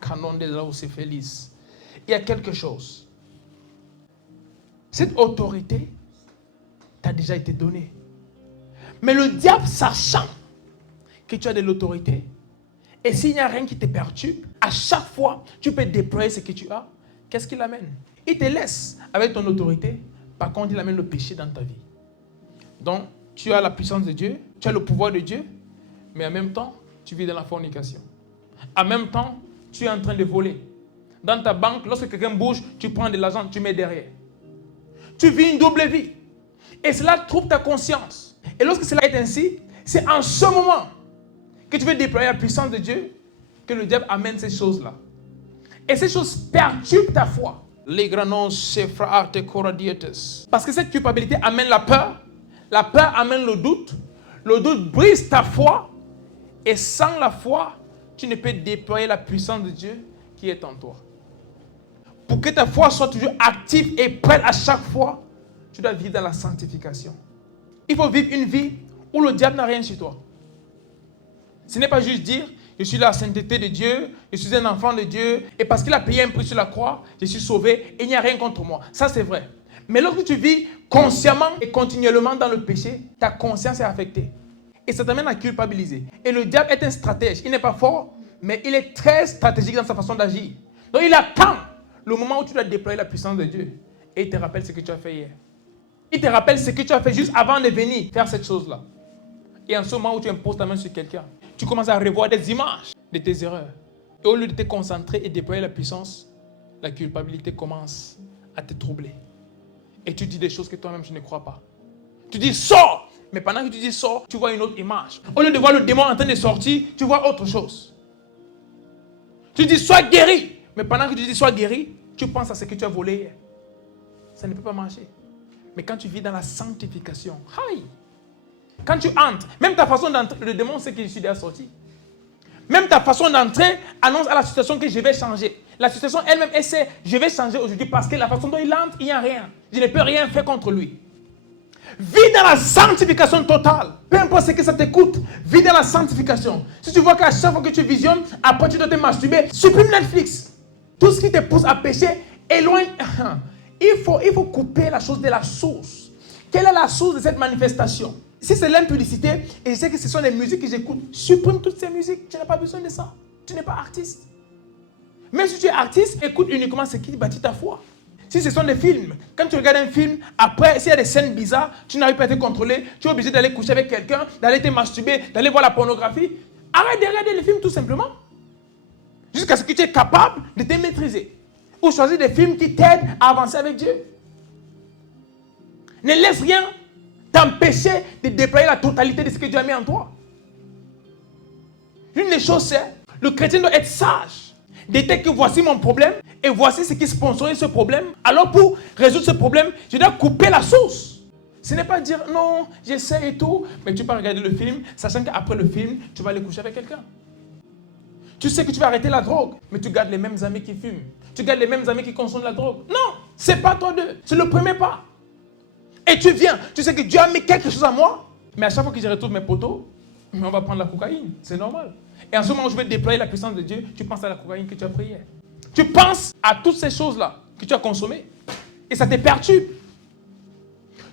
Canon de là où c'est Félix. Il y a quelque chose. Cette autorité t'a déjà été donnée. Mais le diable, sachant que tu as de l'autorité, et s'il n'y a rien qui te perturbe, à chaque fois, tu peux déployer ce que tu as. Qu'est-ce qu'il amène? Il te laisse avec ton autorité. Par contre, il amène le péché dans ta vie. Donc, tu as la puissance de Dieu, tu as le pouvoir de Dieu, mais en même temps, tu vis dans la fornication. En même temps, tu es en train de voler. Dans ta banque, lorsque quelqu'un bouge, tu prends de l'argent, tu mets derrière. Tu vis une double vie. Et cela trouble ta conscience. Et lorsque cela est ainsi, c'est en ce moment que tu veux déployer la puissance de Dieu que le diable amène ces choses-là. Et ces choses perturbent ta foi. Parce que cette culpabilité amène la peur amène le doute brise ta foi, et sans la foi, tu ne peux déployer la puissance de Dieu qui est en toi. Pour que ta foi soit toujours active et prête à chaque fois, tu dois vivre dans la sanctification. Il faut vivre une vie où le diable n'a rien sur toi. Ce n'est pas juste dire, je suis la sainteté de Dieu, je suis un enfant de Dieu, et parce qu'il a payé un prix sur la croix, je suis sauvé, et il n'y a rien contre moi. Ça, c'est vrai. Mais lorsque tu vis consciemment et continuellement dans le péché, ta conscience est affectée. Et ça t'amène à culpabiliser. Et le diable est un stratège. Il n'est pas fort, mais il est très stratégique dans sa façon d'agir. Donc il attend le moment où tu dois déployer la puissance de Dieu. Et il te rappelle ce que tu as fait hier. Il te rappelle ce que tu as fait juste avant de venir faire cette chose-là. Et en ce moment où tu imposes ta main sur quelqu'un, tu commences à revoir des images de tes erreurs. Et au lieu de te concentrer et déployer la puissance, la culpabilité commence à te troubler. Et tu dis des choses que toi-même tu ne crois pas. Tu dis sors, mais pendant que tu dis sors, tu vois une autre image. Au lieu de voir le démon en train de sortir, tu vois autre chose. Tu dis sois guéri, mais pendant que tu dis sois guéri, tu penses à ce que tu as volé hier. Ça ne peut pas marcher. Mais quand tu vis dans la sanctification, quand tu entres, même ta façon d'entrer, le démon sait que je suis déjà sorti. Même ta façon d'entrer annonce à la situation que je vais changer. La situation elle-même, elle sait, je vais changer aujourd'hui parce que la façon dont il entre, il n'y a rien. Je ne peux rien faire contre lui. Vis dans la sanctification totale. Peu importe ce que ça te coûte, vis dans la sanctification. Si tu vois qu'à chaque fois que tu visionnes, après tu dois te masturber, supprime Netflix. Tout ce qui te pousse à pécher, éloigne. Il faut couper la chose de la source. quelle est la source de cette manifestation? Si c'est l'impudicité, et je sais que ce sont les musiques que j'écoute, supprime toutes ces musiques. Tu n'as pas besoin de ça. Tu n'es pas artiste. Même si tu es artiste, écoute uniquement ce qui bâtit ta foi. Si ce sont des films, quand tu regardes un film, après, s'il y a des scènes bizarres, tu n'arrives pas à te contrôler, tu es obligé d'aller coucher avec quelqu'un, d'aller te masturber, d'aller voir la pornographie. Arrête de regarder les films tout simplement. Jusqu'à ce que tu es capable de te maîtriser. Ou choisir des films qui t'aident à avancer avec Dieu. Ne laisse rien t'empêcher de déployer la totalité de ce que Dieu a mis en toi. L'une des choses, c'est le chrétien doit être sage. Détecte que voici mon problème et voici ce qui sponsorise ce problème. Alors pour résoudre ce problème, je dois couper la source. Ce n'est pas dire non, j'essaie et tout, mais tu peux regarder le film, sachant qu'après le film, tu vas aller coucher avec quelqu'un. Tu sais que tu vas arrêter la drogue, mais tu gardes les mêmes amis qui fument. Tu gardes les mêmes amis qui consomment la drogue. Non, c'est pas toi deux. C'est le premier pas. Et tu viens, tu sais que Dieu a mis quelque chose à moi, mais à chaque fois que je retrouve mes poteaux, on va prendre la cocaïne. C'est normal. Et en ce moment où je vais déployer la puissance de Dieu, tu penses à la cocaïne que tu as pris hier. Tu penses à toutes ces choses-là que tu as consommées. Et ça te perturbe.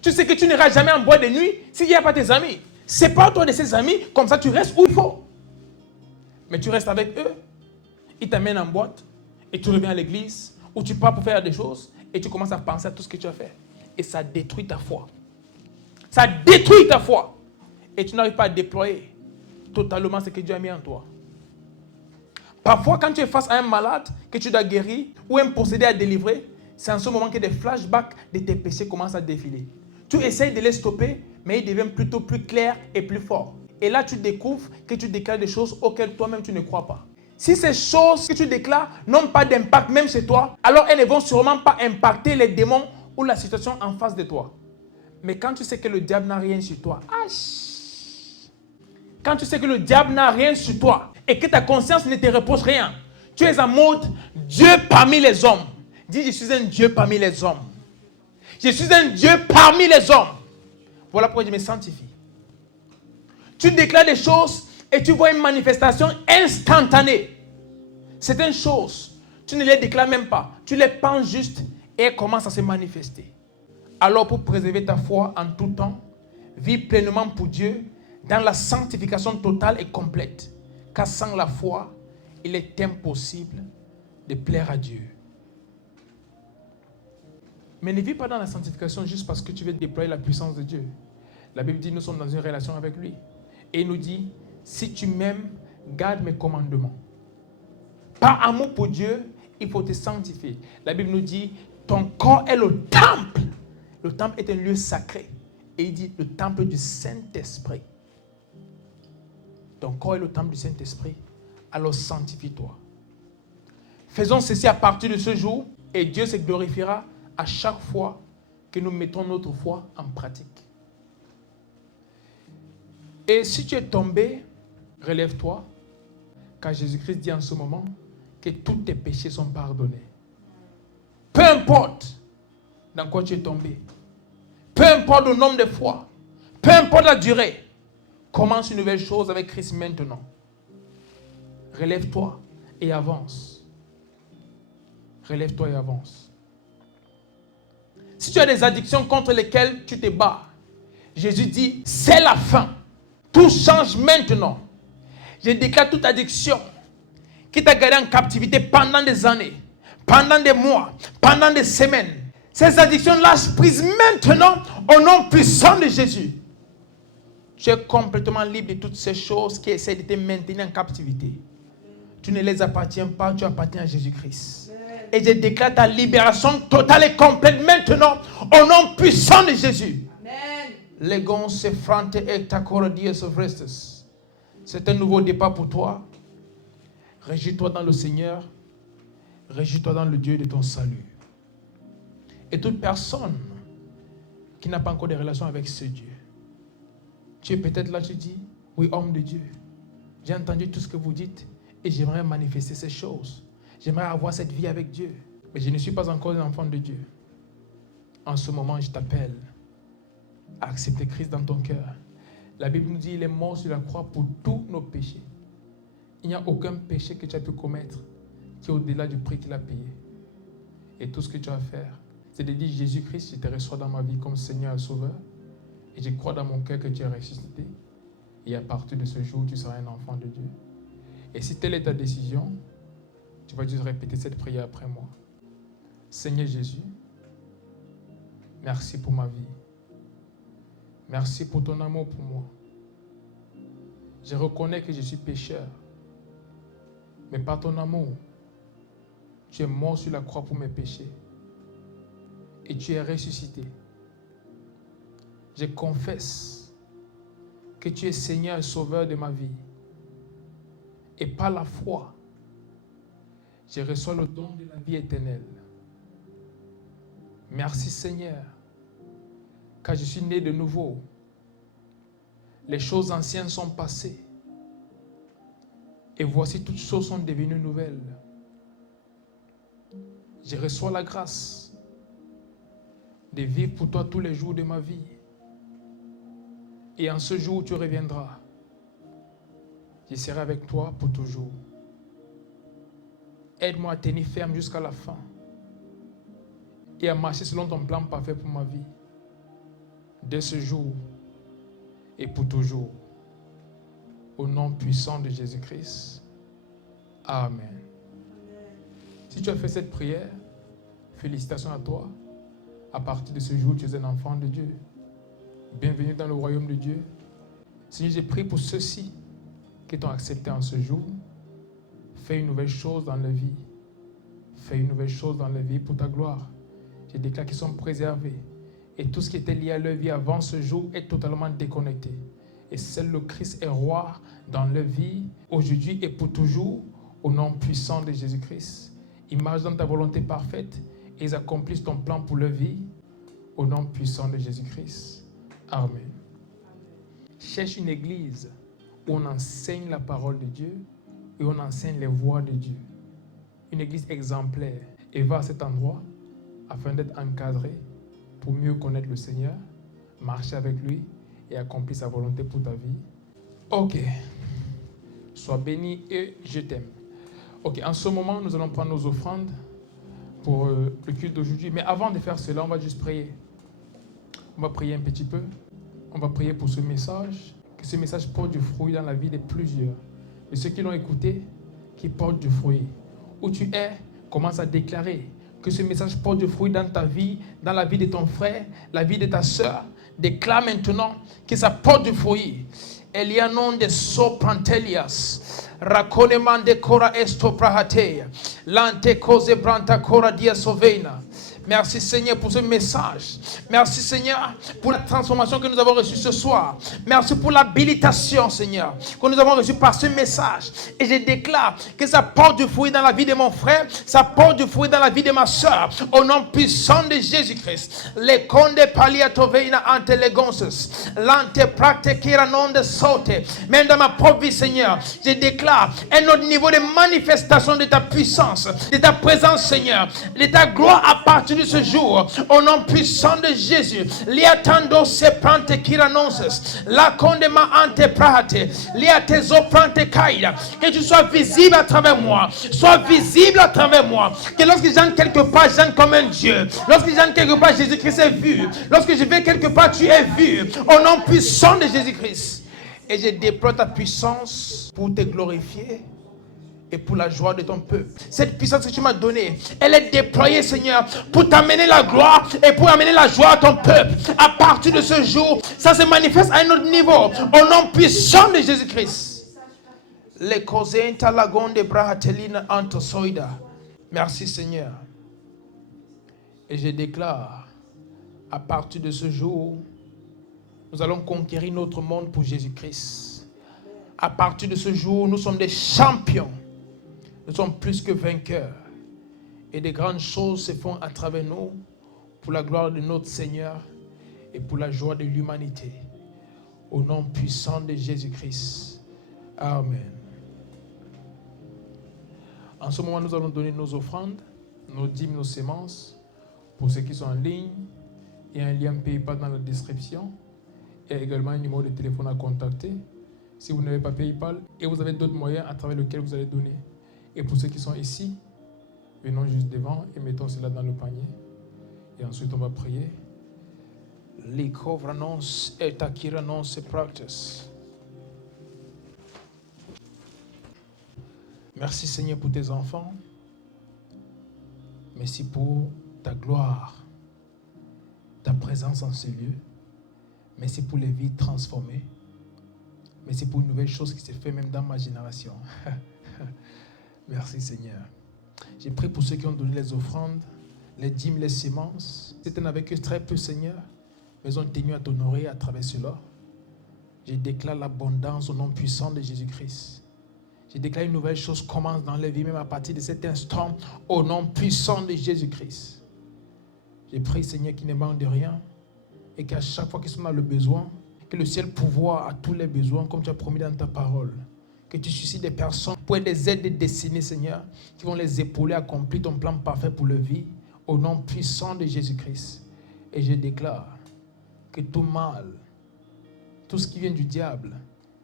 Tu sais que tu n'iras jamais en boîte de nuit s'il n'y a pas tes amis. Sépare-toi de ces amis, comme ça tu restes où il faut. Mais tu restes avec eux, ils t'amènent en boîte, et tu reviens à l'église, où tu pars pour faire des choses, et tu commences à penser à tout ce que tu as fait. Et ça détruit ta foi. Ça détruit ta foi. Et tu n'arrives pas à déployer totalement ce que Dieu a mis en toi. Parfois, quand tu es face à un malade que tu dois guérir, ou un possédé à délivrer, c'est en ce moment que des flashbacks de tes péchés commencent à défiler. Tu essayes de les stopper, mais ils deviennent plutôt plus clairs et plus forts. Et là, tu découvres que tu déclares des choses auxquelles toi-même tu ne crois pas. Si ces choses que tu déclares n'ont pas d'impact même chez toi, alors elles ne vont sûrement pas impacter les démons ou la situation en face de toi. Mais quand tu sais que le diable n'a rien sur toi, quand tu sais que le diable n'a rien sur toi et que ta conscience ne te reproche rien, tu es en mode Dieu parmi les hommes. Dis, je suis un Dieu parmi les hommes. Je suis un Dieu parmi les hommes. Voilà pourquoi je me sanctifie. Tu déclares des choses et tu vois une manifestation instantanée. Certaines choses, tu ne les déclares même pas. Tu les penses juste et elles commencent à se manifester. Alors pour préserver ta foi en tout temps, vis pleinement pour Dieu dans la sanctification totale et complète. Car sans la foi, il est impossible de plaire à Dieu. Mais ne vis pas dans la sanctification juste parce que tu veux déployer la puissance de Dieu. La Bible dit que nous sommes dans une relation avec lui. Et il nous dit, si tu m'aimes, garde mes commandements. Par amour pour Dieu, il faut te sanctifier. La Bible nous dit, ton corps est le temple. Le temple est un lieu sacré. Et il dit, le temple du Saint-Esprit. Ton corps est le temple du Saint-Esprit. Alors sanctifie-toi. Faisons ceci à partir de ce jour et Dieu se glorifiera à chaque fois que nous mettons notre foi en pratique. Et si tu es tombé, relève-toi, car Jésus-Christ dit en ce moment que tous tes péchés sont pardonnés. Peu importe dans quoi tu es tombé, peu importe le nombre de fois, peu importe la durée, commence une nouvelle chose avec Christ maintenant. Relève-toi et avance. Relève-toi et avance. Si tu as des addictions contre lesquelles tu te bats, Jésus dit, c'est la fin. Tout change maintenant. Je déclare toute addiction qui t'a gardé en captivité pendant des années, pendant des mois, pendant des semaines. Ces addictions lâchent prise maintenant au nom puissant de Jésus. Tu es complètement libre de toutes ces choses qui essaient de te maintenir en captivité. Tu ne les appartiens pas, tu appartiens à Jésus-Christ. Et je déclare ta libération totale et complète maintenant au nom puissant de Jésus. Legon se frante et takoro dies restes. C'est un nouveau départ pour toi. Réjouis-toi dans le Seigneur. Réjouis-toi dans le Dieu de ton salut. Et toute personne qui n'a pas encore de relation avec ce Dieu, tu es peut-être là, tu dis, oui, homme de Dieu, j'ai entendu tout ce que vous dites et j'aimerais manifester ces choses. J'aimerais avoir cette vie avec Dieu. Mais je ne suis pas encore un enfant de Dieu. En ce moment, je t'appelle à accepter Christ dans ton cœur. La Bible nous dit qu'il est mort sur la croix pour tous nos péchés. Il n'y a aucun péché que tu as pu commettre qui est au-delà du prix qu'il a payé. Et tout ce que tu as à faire, c'est de dire Jésus-Christ, je te reçois dans ma vie comme Seigneur et Sauveur. Et je crois dans mon cœur que tu es ressuscité. Et à partir de ce jour, tu seras un enfant de Dieu. Et si telle est ta décision, tu vas juste répéter cette prière après moi. Seigneur Jésus, merci pour ma vie. Merci pour ton amour pour moi. Je reconnais que je suis pécheur. Mais par ton amour, tu es mort sur la croix pour mes péchés. Et tu es ressuscité. Je confesse que tu es Seigneur et Sauveur de ma vie. Et par la foi, je reçois le don de la vie éternelle. Merci Seigneur, car je suis né de nouveau. Les choses anciennes sont passées. Et voici, toutes choses sont devenues nouvelles. Je reçois la grâce de vivre pour toi tous les jours de ma vie. Et en ce jour où tu reviendras, je serai avec toi pour toujours. Aide-moi à tenir ferme jusqu'à la fin et à marcher selon ton plan parfait pour ma vie. Dès ce jour et pour toujours. Au nom puissant de Jésus-Christ. Amen. Si tu as fait cette prière, félicitations à toi. À partir de ce jour, tu es un enfant de Dieu. Bienvenue dans le royaume de Dieu. Seigneur, j'ai prié pour ceux-ci qui t'ont accepté en ce jour. Fais une nouvelle chose dans leur vie. Fais une nouvelle chose dans leur vie pour ta gloire. Je déclare qu'ils sont préservés. Et tout ce qui était lié à leur vie avant ce jour est totalement déconnecté. Et seul le Christ est roi dans leur vie, aujourd'hui et pour toujours, au nom puissant de Jésus-Christ. Ils marchent dans ta volonté parfaite et ils accomplissent ton plan pour leur vie, au nom puissant de Jésus-Christ. Amen. Cherche une église où on enseigne la parole de Dieu et on enseigne les voies de Dieu. Une église exemplaire. Et va à cet endroit afin d'être encadré pour mieux connaître le Seigneur, marcher avec lui et accomplir sa volonté pour ta vie. Ok. Sois béni et je t'aime. Ok, en ce moment, nous allons prendre nos offrandes pour le culte d'aujourd'hui. Mais avant de faire cela, on va juste prier. On va prier un petit peu. On va prier pour ce message. Que ce message porte du fruit dans la vie de plusieurs. Et ceux qui l'ont écouté, qui portent du fruit. Où tu es, commence à déclarer que ce message porte du fruit dans ta vie, dans la vie de ton frère, la vie de ta soeur. Déclare maintenant que ça porte du fruit. Elianon de soprantelias. Raconeman de cora esto prahatea. Lante cose branta cora dia sovena. Merci Seigneur pour ce message. Merci Seigneur pour la transformation que nous avons reçue ce soir. Merci pour l'habilitation Seigneur que nous avons reçue par ce message. Et je déclare que ça porte du fruit dans la vie de mon frère. Ça porte du fruit dans la vie de ma soeur. Au nom puissant de Jésus-Christ. Les condes paliatoveina ante legonces. Lante practiquera non de saute. Même dans ma propre vie Seigneur. Je déclare un autre niveau de manifestation de ta puissance. De ta présence Seigneur. De ta gloire à partir de ce jour, au nom puissant de Jésus, liatando se prante kiranonces, la condema ante prate, liatezo prante kaida, que tu sois visible à travers moi, sois visible à travers moi, que lorsque j'entre quelque part, j'entre comme un Dieu, lorsque j'entre quelque part, Jésus-Christ est vu, lorsque je vais quelque part, tu es vu, au nom puissant de Jésus-Christ, et je déploie ta puissance pour te glorifier et pour la joie de ton peuple. Cette puissance que tu m'as donnée, elle est déployée, Seigneur, pour t'amener la gloire et pour amener la joie à ton peuple. À partir de ce jour, ça se manifeste à un autre niveau, au nom puissant de Jésus-Christ. Merci, Seigneur. Et je déclare, à partir de ce jour, nous allons conquérir notre monde pour Jésus-Christ. À partir de ce jour, nous sommes des champions. Nous sommes plus que vainqueurs. Et des grandes choses se font à travers nous pour la gloire de notre Seigneur et pour la joie de l'humanité. Au nom puissant de Jésus-Christ. Amen. En ce moment, nous allons donner nos offrandes, nos dîmes, nos sémences. Pour ceux qui sont en ligne, il y a un lien PayPal dans la description. Il y a également un numéro de téléphone à contacter si vous n'avez pas PayPal. Et vous avez d'autres moyens à travers lesquels vous allez donner. Et pour ceux qui sont ici, venons juste devant et mettons cela dans le panier. Et ensuite, on va prier. Likovranos et akiranos et practice. Merci Seigneur pour tes enfants. Merci pour ta gloire, ta présence en ce lieu. Merci pour les vies transformées. Merci pour une nouvelle chose qui s'est faite même dans ma génération. Merci Seigneur. J'ai prié pour ceux qui ont donné les offrandes, les dîmes, les semences. C'était avec eux très peu Seigneur, mais ils ont tenu à t'honorer à travers cela. Je déclare l'abondance au nom puissant de Jésus-Christ. Je déclare une nouvelle chose commence dans les vies, même à partir de cet instant, au nom puissant de Jésus-Christ. Je prie, Seigneur, qu'il ne manque de rien et qu'à chaque fois qu'ils sont dans le besoin, que le ciel pourvoie à tous les besoins, comme tu as promis dans ta parole. Que tu suscites des personnes pour être des aides destinées, Seigneur, qui vont les épauler à accomplir ton plan parfait pour leur vie, au nom puissant de Jésus-Christ. Et je déclare que tout mal, tout ce qui vient du diable,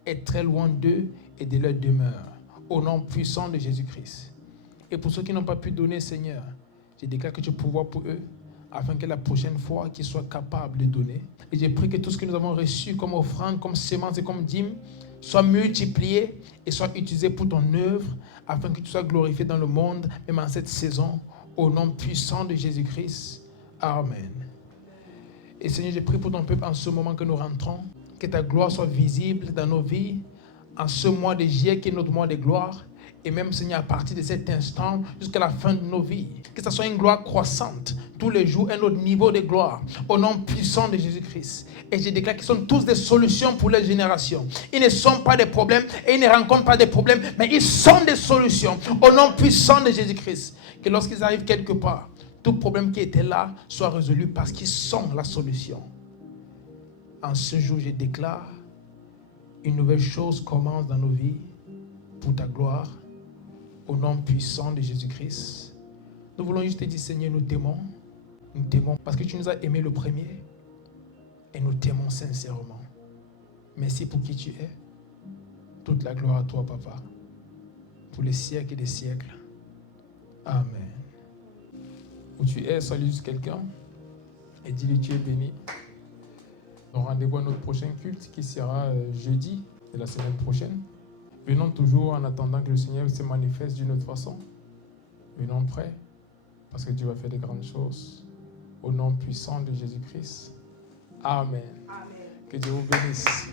est très loin d'eux et de leur demeure. Au nom puissant de Jésus-Christ. Et pour ceux qui n'ont pas pu donner, Seigneur, je déclare que tu pourvois pour eux, afin que la prochaine fois, qu'ils soient capables de donner. Et je prie que tout ce que nous avons reçu comme offrande, comme sémence et comme dîme, soit multiplié et soit utilisé pour ton œuvre, afin que tu sois glorifié dans le monde, même en cette saison, au nom puissant de Jésus-Christ. Amen. Et Seigneur, je prie pour ton peuple en ce moment que nous rentrons, que ta gloire soit visible dans nos vies, en ce mois de juillet qui est notre mois de gloire, et même Seigneur à partir de cet instant jusqu'à la fin de nos vies, que ce soit une gloire croissante, tous les jours un autre niveau de gloire, au nom puissant de Jésus-Christ. Et je déclare qu'ils sont tous des solutions pour les générations. Ils ne sont pas des problèmes et ils ne rencontrent pas des problèmes, mais ils sont des solutions, au nom puissant de Jésus-Christ. Que lorsqu'ils arrivent quelque part, tout problème qui était là soit résolu parce qu'ils sont la solution. En ce jour, je déclare une nouvelle chose commence dans nos vies pour ta gloire, au nom puissant de Jésus-Christ. Nous voulons juste te dire, Seigneur, nous t'aimons parce que tu nous as aimés le premier et nous t'aimons sincèrement. Merci pour qui tu es. Toute la gloire à toi, Papa, pour les siècles et des siècles. Amen. Où tu es, salue quelqu'un et dis-lui tu es béni. Donc rendez-vous à notre prochain culte qui sera jeudi de la semaine prochaine. Venons toujours en attendant que le Seigneur se manifeste d'une autre façon. Venons prêts parce que Dieu va faire de grandes choses. Au nom puissant de Jésus-Christ. Amen. Amen. Que Dieu vous bénisse.